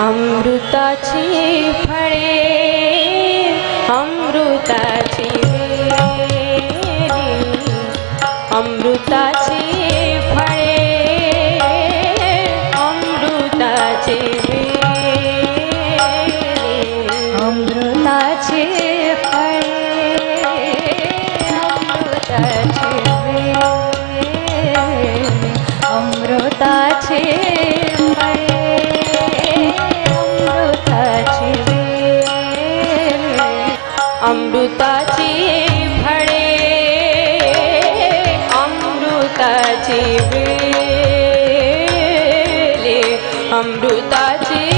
अमृताची फळे अमृताची वेरी अमृताची अमृता जी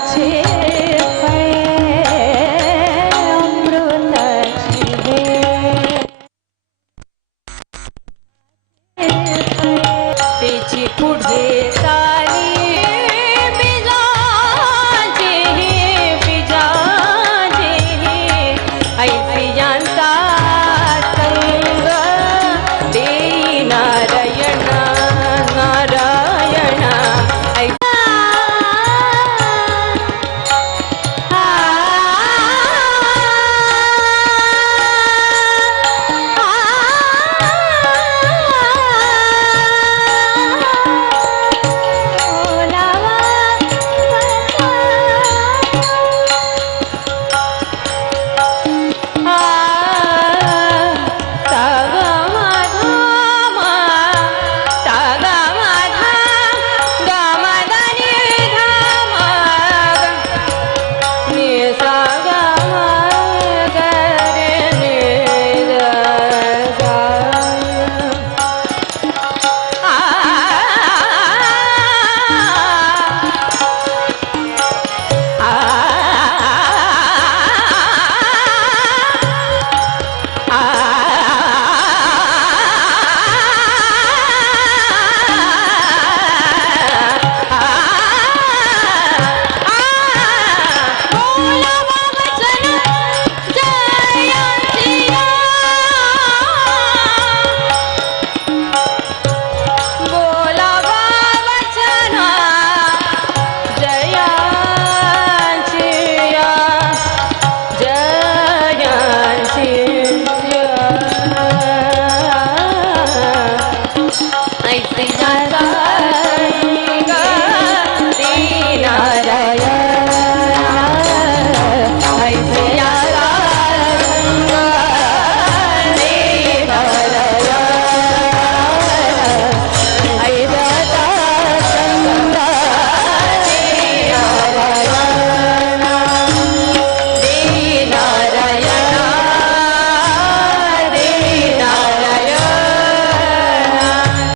अच्छे